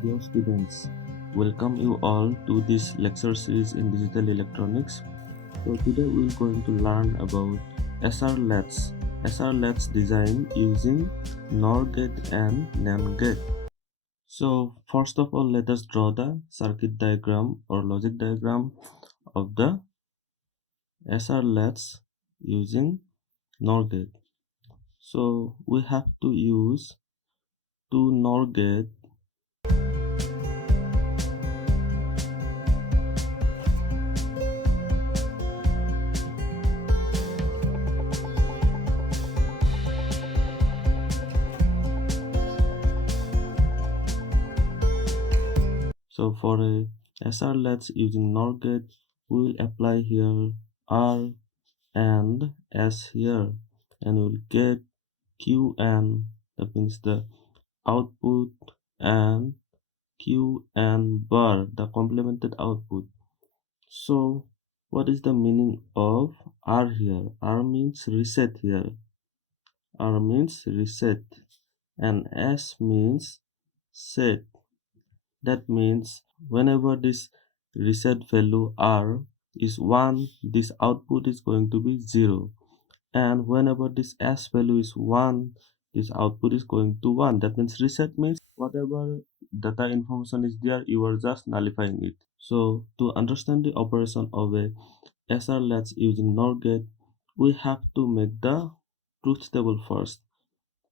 Dear students, welcome you all to this lecture series in digital electronics. So today we're going to learn about SR Latches. SR Latch design using NOR gate and NAND gate. So first of all, let us draw the circuit diagram or logic diagram of the SR Latch using NOR gate. So we have to use two NOR gate. So for a SR latch using NOR gate, we will apply here R and S here, and we will get Q and, that means the output, and Q and bar, the complemented output. So what is the meaning of R here? R means reset here. R means reset, and S means set. That means whenever this reset value R is 1, this output is going to be 0. And whenever this S value is 1, this output is going to 1. That means reset means whatever data information is there, you are just nullifying it. So to understand the operation of a SR latch using NOR gate, we have to make the truth table first.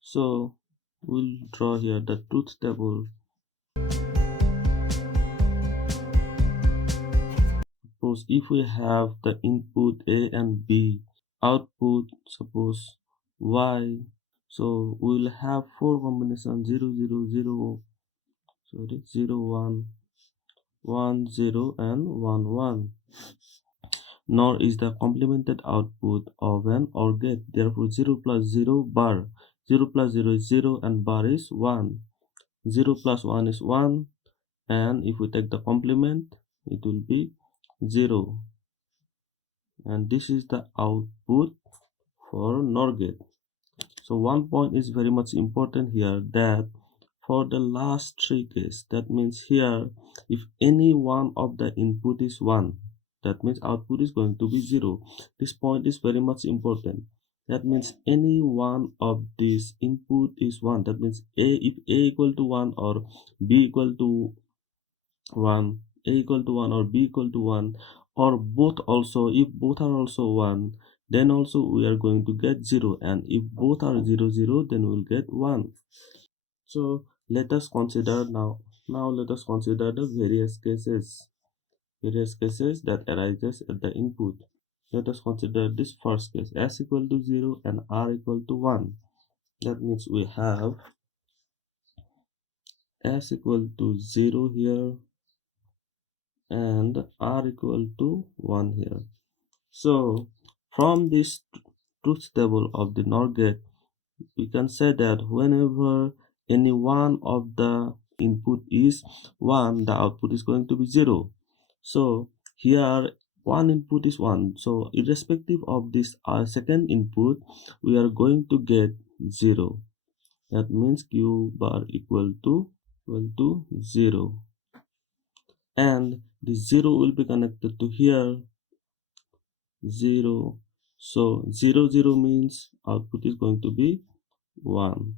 So we'll draw here the truth table. Suppose if we have the input A and B, output suppose Y, so we will have four combinations 0 0 0, sorry 0 1 1 0 and 1 1. NOR is the complemented output of an OR gate. Therefore 0 plus 0 bar, 0 plus 0 is 0 and bar is 1. 0 plus 1 is 1, and if we take the complement, it will be 0. And this is the output for NOR gate. So one point is very much important here, that for the last three case, that means here if any one of the input is 1, that means output is going to be 0. This point is very much important. That means any one of these input is 1, that means if A equal to 1 or B equal to 1, A equal to 1 or B equal to 1, or both also, if both are also 1, then also we are going to get 0, and if both are 0 0, then we will get 1. So let us consider now let us consider the various cases that arises at the input. Let us consider this first case, S equal to 0 and R equal to 1. That means we have S equal to 0 here and R equal to 1 here. So from this truth table of the NOR gate, we can say that whenever any one of the input is 1, the output is going to be 0. So here one input is 1, so irrespective of this second input, we are going to get 0. That means Q bar equal to 0, and the 0 will be connected to here 0. So 0 0 means output is going to be 1.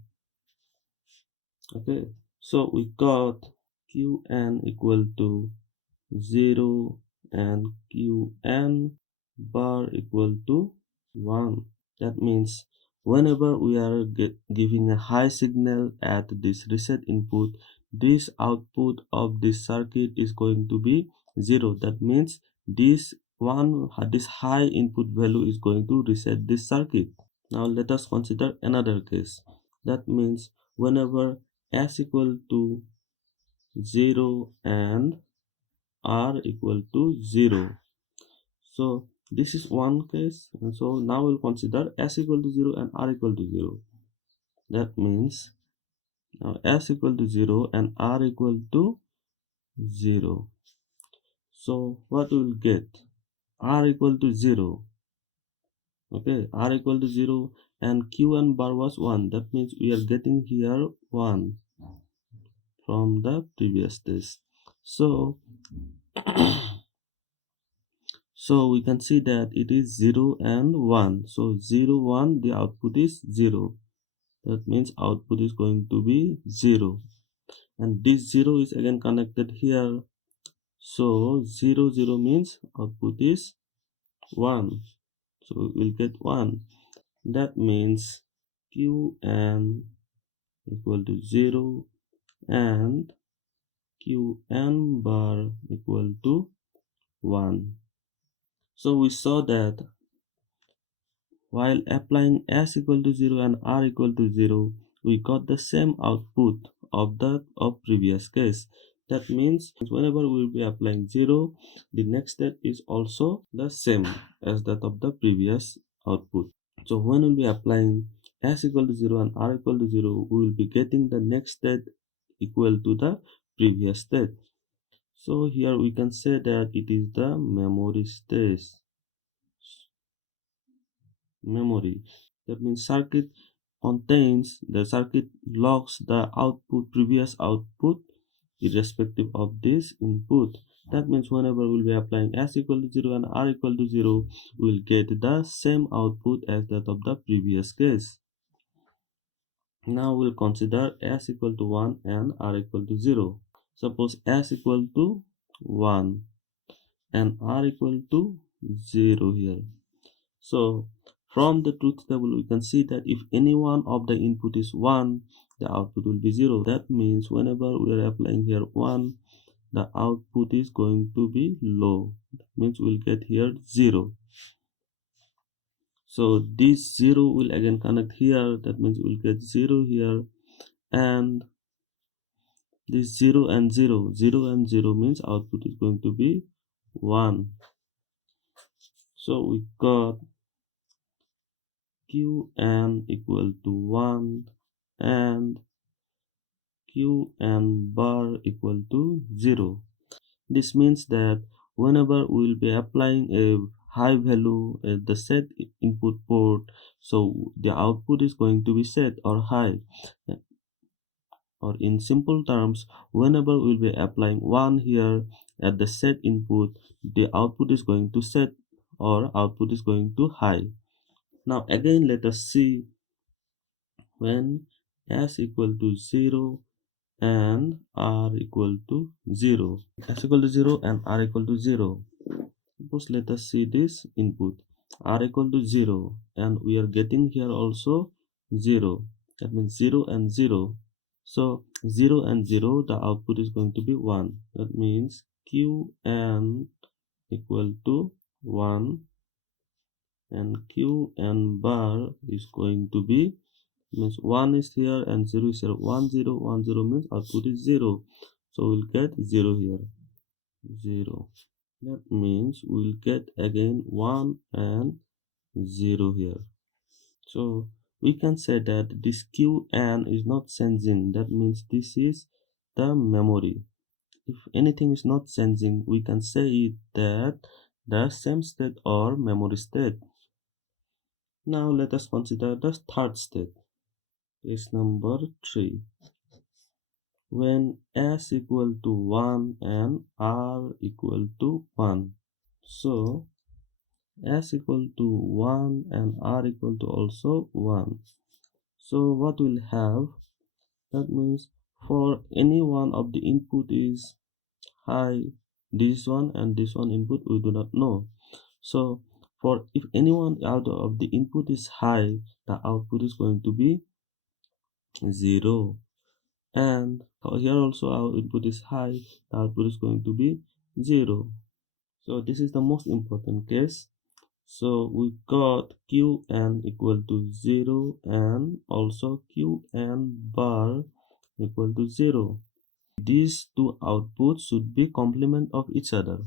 Okay, so we got Qn equal to 0 and Qn bar equal to 1. That means whenever we are giving a high signal at this reset input, this output of this circuit is going to be 0. That means this high input value is going to reset this circuit. Now let us consider another case. That means whenever S equal to 0 and R equal to 0. So this is one case, and so now we'll consider S equal to 0 and R equal to 0. That means now S equal to 0 and R equal to 0. So what we will get? R equal to 0. Okay, R equal to 0 and Q and bar was 1. That means we are getting here 1 from the previous test. So so we can see that it is 0 and 1. So 0 1, the output is 0. That means output is going to be 0, and this 0 is again connected here. So 0 0 means output is 1. So we'll get 1. That means Qn equal to 0 and Qn bar equal to 1. So we saw that while applying S equal to 0 and R equal to 0, we got the same output of the previous case. That means whenever we will be applying 0, the next step is also the same as that of the previous output. So when we'll be applying S equal to 0 and R equal to 0, we will be getting the next state equal to the previous state. So here we can say that it is the memory state. Memory. That means circuit contains the circuit logs the output previous output irrespective of this input. That means whenever we'll be applying S equal to 0 and R equal to 0, we'll get the same output as that of the previous case. Now we'll consider S equal to 1 and R equal to 0. Suppose S equal to 1 and R equal to 0 here. So from the truth table, we can see that if any one of the input is 1, the output will be 0. That means whenever we are applying here 1, the output is going to be low. That means we'll get here 0. So this 0 will again connect here. That means we'll get 0 here. And this 0 and 0. 0 and 0 means output is going to be 1. So we got Qn equal to 1 and Qn bar equal to 0. This means that whenever we will be applying a high value at the set input port, so the output is going to be set or high. Or in simple terms, whenever we will be applying 1 here at the set input, the output is going to set or output is going to high. Now again, let us see when S equal to 0 and R equal to 0. S equal to 0 and R equal to 0. Suppose let us see this input. R equal to 0 and we are getting here also 0. That means 0 and 0. So 0 and 0, the output is going to be 1. That means Qn equal to 1 and Qn bar is going to be, means 1 is here and 0 is here. 1 0 1 0 means output is 0. So we'll get 0 here. 0. That means we'll get again 1 and 0 here. So we can say that this Qn is not sensing. That means this is the memory. If anything is not sensing, we can say that the same state or memory state. Now let us consider the third state. Case number 3. When S equal to 1 and R equal to 1. So S equal to 1 and R equal to also 1. So what we'll have, that means for any one of the input is high, this one and this one input we do not know. So for if any one out of the input is high, the output is going to be 0. And here also our input is high, the output is going to be 0. So this is the most important case. So we got Qn equal to 0 and also Qn bar equal to 0. These two outputs should be complement of each other,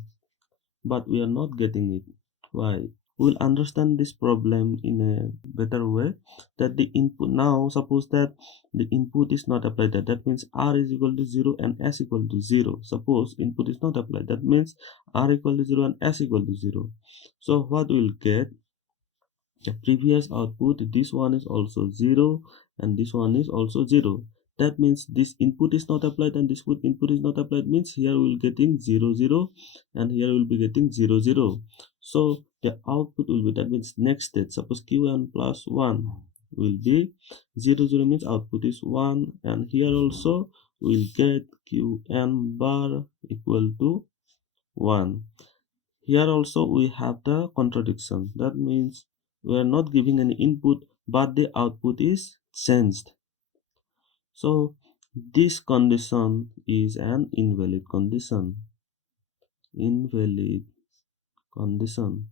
but we are not getting it. Why? We'll understand this problem in a better way, that the input, now suppose that the input is not applied, that means R is equal to 0 and S equal to 0. Suppose input is not applied, that means R equal to 0 and S equal to 0. So what we'll get, the previous output, this one is also 0 and this one is also 0. that means this input is not applied and this input is not applied, means here we will getting 0 0 and here we will be getting 0 0. So the output will be, that means next state, suppose qn plus 1 will be 0 0, means output is 1, and here also we'll get qn bar equal to 1. Here also we have the contradiction, that means we are not giving any input but the output is changed. So this condition is an invalid condition. Invalid condition.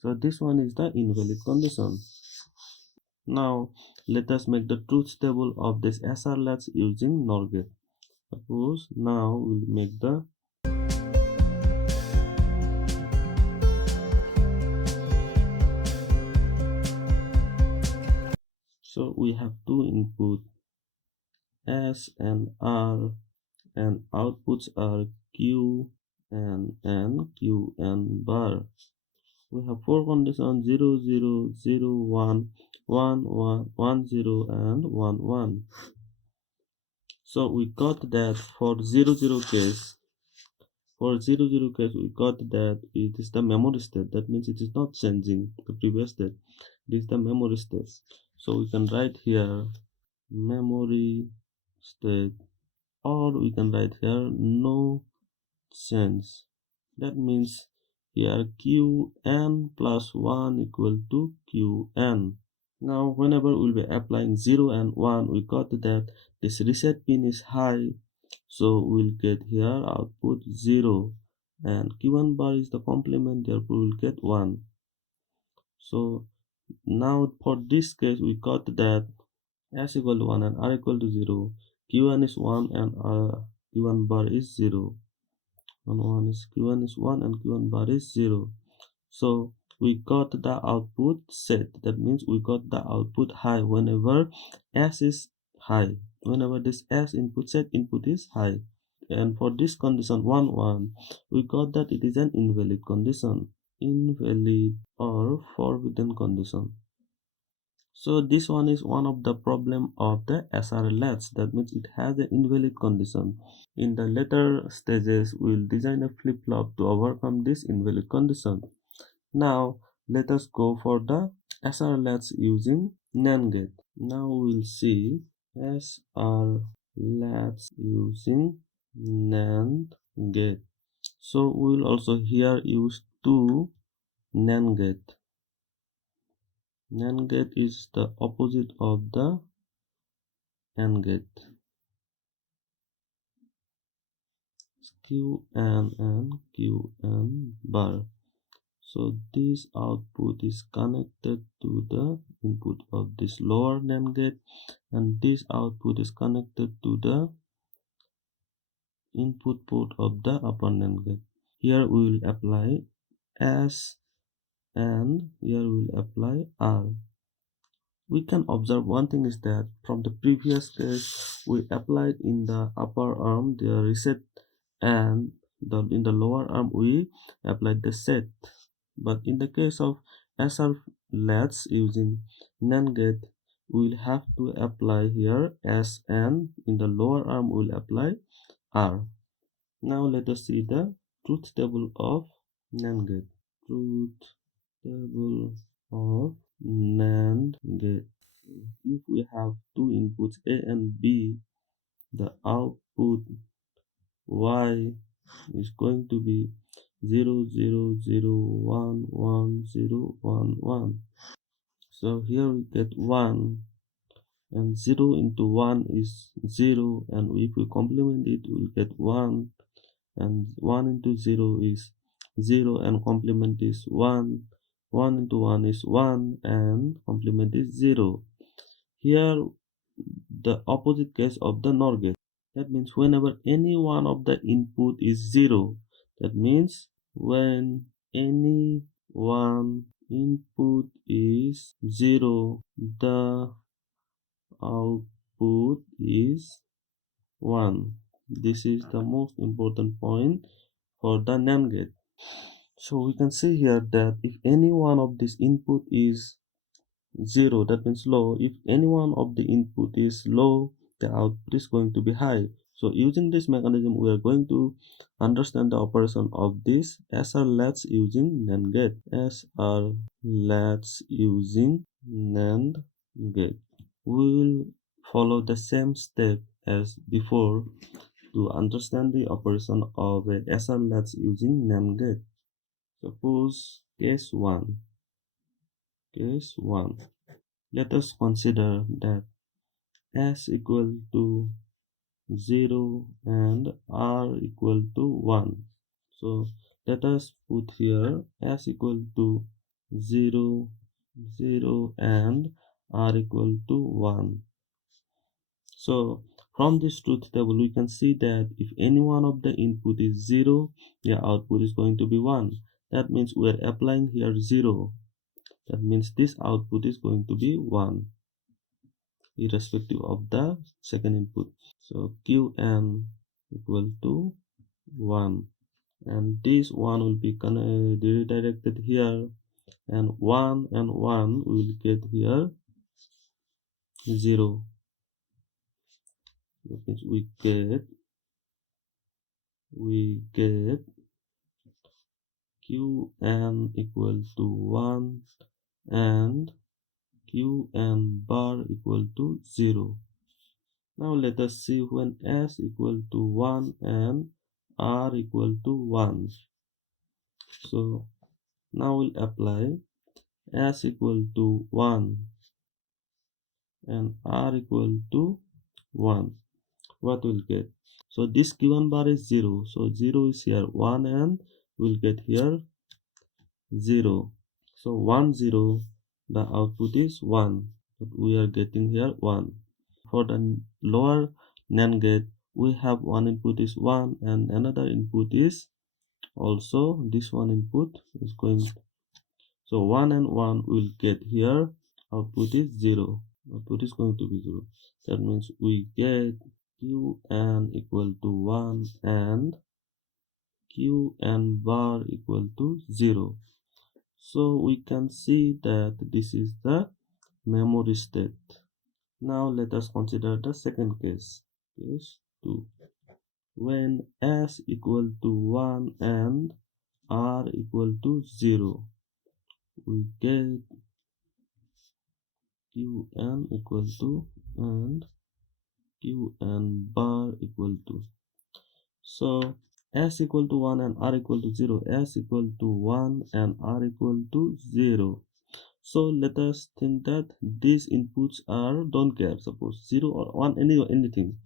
So this one is the invalid condition. Now let us make the truth table of this SR latch using NOR gate. Suppose now we'll make the so we have two input S and R, and outputs are Q and N, Q and bar. We have four conditions 0 0 0 1 1 1 1 0 and 1 1. So we got that for 0 0 case. For 0 0 case, we got that it is the memory state. That means it is not changing the previous state. It is the memory state. So we can write here memory state, or we can write here no change. That means here qn plus 1 equal to qn. Now whenever we'll be applying 0 and 1, we got that this reset pin is high, so we'll get here output 0, and q1 bar is the complement, therefore we'll get 1. So now for this case we got that s equal to 1 and r equal to 0, q1 is 1 and q1 bar is 0, and q1 is 1 and q1 bar is 0. So we got the output set, that means we got the output high whenever s is high, whenever this s input set input is high. And for this condition 1 1, we got that it is an invalid condition, invalid or forbidden condition. So this one is one of the problem of the SR latch, that means it has an invalid condition. In the later stages, we will design a flip-flop to overcome this invalid condition. Now let us go for the SR latch using NAND gate. Now we'll see SR latch using NAND gate. So we'll also here use two NAND gate. NAND gate is the opposite of the AND gate. Qn and Qn bar. So this output is connected to the input of this lower NAND gate, and this output is connected to the input port of the upper NAND gate. Here we will apply S and here we will apply R. We can observe one thing is that from the previous case we applied in the upper arm the reset, and in the lower arm we applied the set. But in the case of SR latch using NAND gate, we will have to apply here S, and in the lower arm we will apply R. Now let us see the truth table of NAND gate. Truth table of NAND gate. If we have two inputs A and B, the output Y is going to be 0 0 0 1 1 0 1 1. So here we get 1, and 0 into 1 is 0, and if we complement it we'll get 1, and 1 into 0 is 0 and complement is 1, 1 into 1 is 1 and complement is 0. Here the opposite case of the NOR gate. That means whenever any one of the input is 0, that means when any one input is 0, the output is 1. This is the most important point for the NAND gate. So we can see here that if any one of this input is 0, that means low. If any one of the input is low, the output is going to be high. So using this mechanism, we are going to understand the operation of this SR latch using NAND gate. SR latch using NAND gate. We will follow the same step as before to understand the operation of a SR latch using NAND gate. Suppose case 1. Let us consider that S equal to 0 and R equal to 1. So let us put here S equal to 0, 0 and R equal to 1. So from this truth table, we can see that if any one of the input is 0, the output is going to be 1. That means we are applying here 0. That means this output is going to be 1, irrespective of the second input. So Qn equal to 1, and this 1 will be redirected here, and 1 will get here 0. That means we get Qn equal to 1 and Qn bar equal to 0. Now let us see when S equal to 1 and R equal to 1. So now we'll apply S equal to 1 and R equal to 1. What we'll get? So this Q1 bar is 0. So 0 is here, 1, and we'll get here 0. So 1, 0, the output is 1. But we are getting here 1. For the lower NAND gate, we have one input is 1 and another input is also this one input is going. So 1 and 1 will get here, output is 0. Output is going to be 0. That means we get Qn equal to 1 and Qn bar equal to 0. So we can see that this is the memory state. Now let us consider the second case, case 2. When S equal to 1 and R equal to 0, we get Qn equal to and Qn bar equal to. So S equal to 1 and R equal to 0, S equal to 1 and R equal to 0. So let us think that these inputs are don't care, suppose 0 or 1, anything.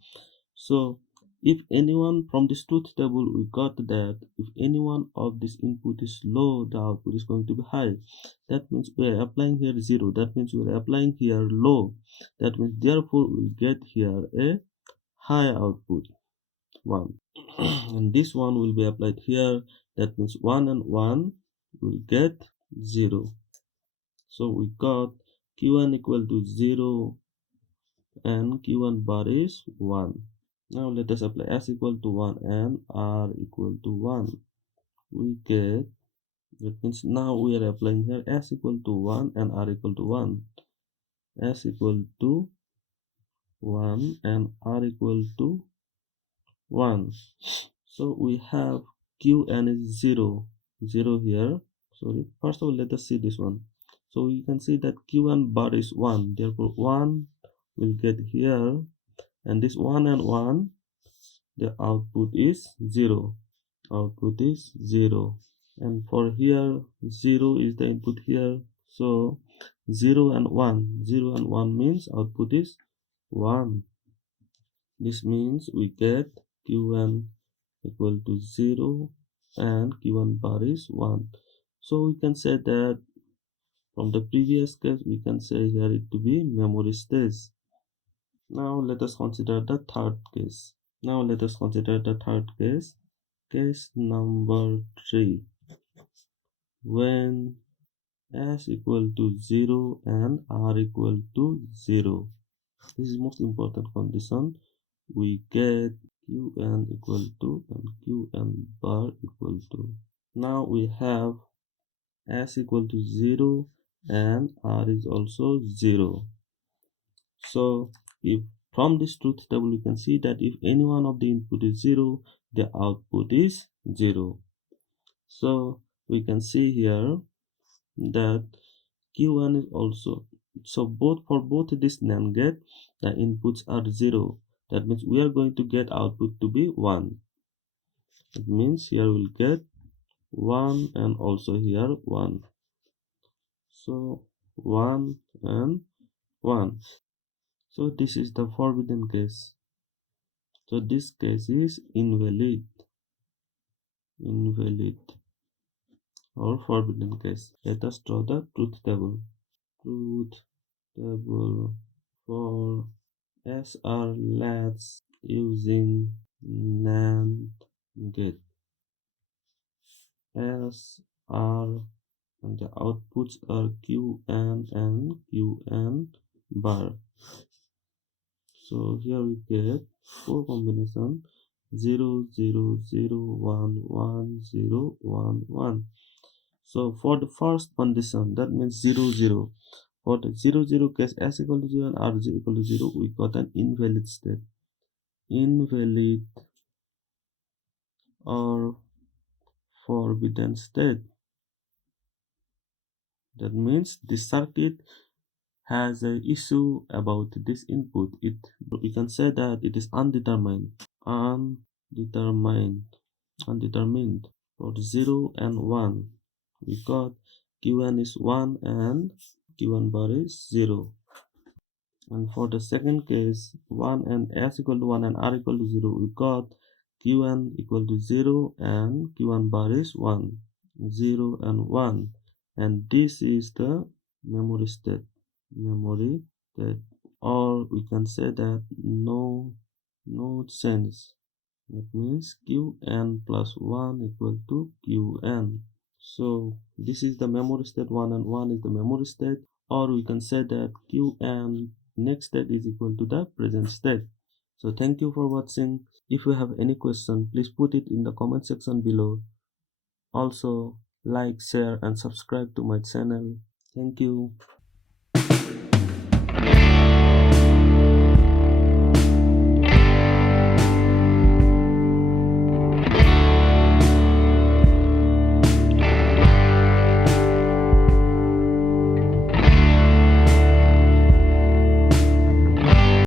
So if anyone from this truth table, we got that if any one of this input is low, the output is going to be high. That means we are applying here 0. That means we are applying here low. That means therefore we get here a high output 1. And this one will be applied here. That means 1 and 1 will get 0. So we got Q1 equal to 0 and Q1 bar is 1. Now let us apply S equal to 1 and R equal to 1. We get, that means now we are applying here S equal to 1 and R equal to 1. S equal to 1 and R equal to 1. So we have Qn is 0, 0 here. Sorry, first of all, let us see this one. So you can see that Q1 bar is 1, therefore 1 will get here, and this 1 and 1, the output is 0. Output is 0. And for here, 0 is the input here. So 0 and 1. 0 and 1 means output is 1. This means we get Q1 equal to 0 and Q1 bar is 1. So we can say that from the previous case, we can say here it to be memory stage. Now let us consider the third case. Case number 3. When S equal to 0 and R equal to 0. This is most important condition. We get Qn equal to and Qn bar equal to. Now we have S equal to 0 and R is also 0. So if from this truth table we can see that if any one of the input is 0, the output is 0. So we can see here that Q1 is also, so both for both this NAND gate the inputs are 0. That means we are going to get output to be 1. It means here we'll get 1 and also here 1. So 1 and 1. So this is the forbidden case. So this case is invalid, invalid or forbidden case. Let us draw the truth table. Truth table for SR Latch using NAND gate. SR and the outputs are Qn and Qn bar. So here we get 4 combination 0 0 0 1 1 0 1 1. So for the first condition, that means 0 0. For the 0 0 case, s equal to 0 and r is equal to 0, we got an invalid state. Invalid or forbidden state. That means the circuit has an issue about this input. We can say that it is undetermined. Undetermined. Undetermined. For 0 and 1, we got Q1 is 1 and Q1 bar is 0. And for the second case, 1 and s equal to 1 and r equal to 0, we got Q1 equal to 0 and Q1 bar is 1. 0 and 1. And this is the memory state. Memory state. Or we can say that no change. That means Qn plus 1 equal to Qn. So this is the memory state 1 and 1 is the memory state, or we can say that Qn next state is equal to the present state. So thank you for watching. If you have any question, please put it in the comment section below. Also like, share and subscribe to my channel. Thank you.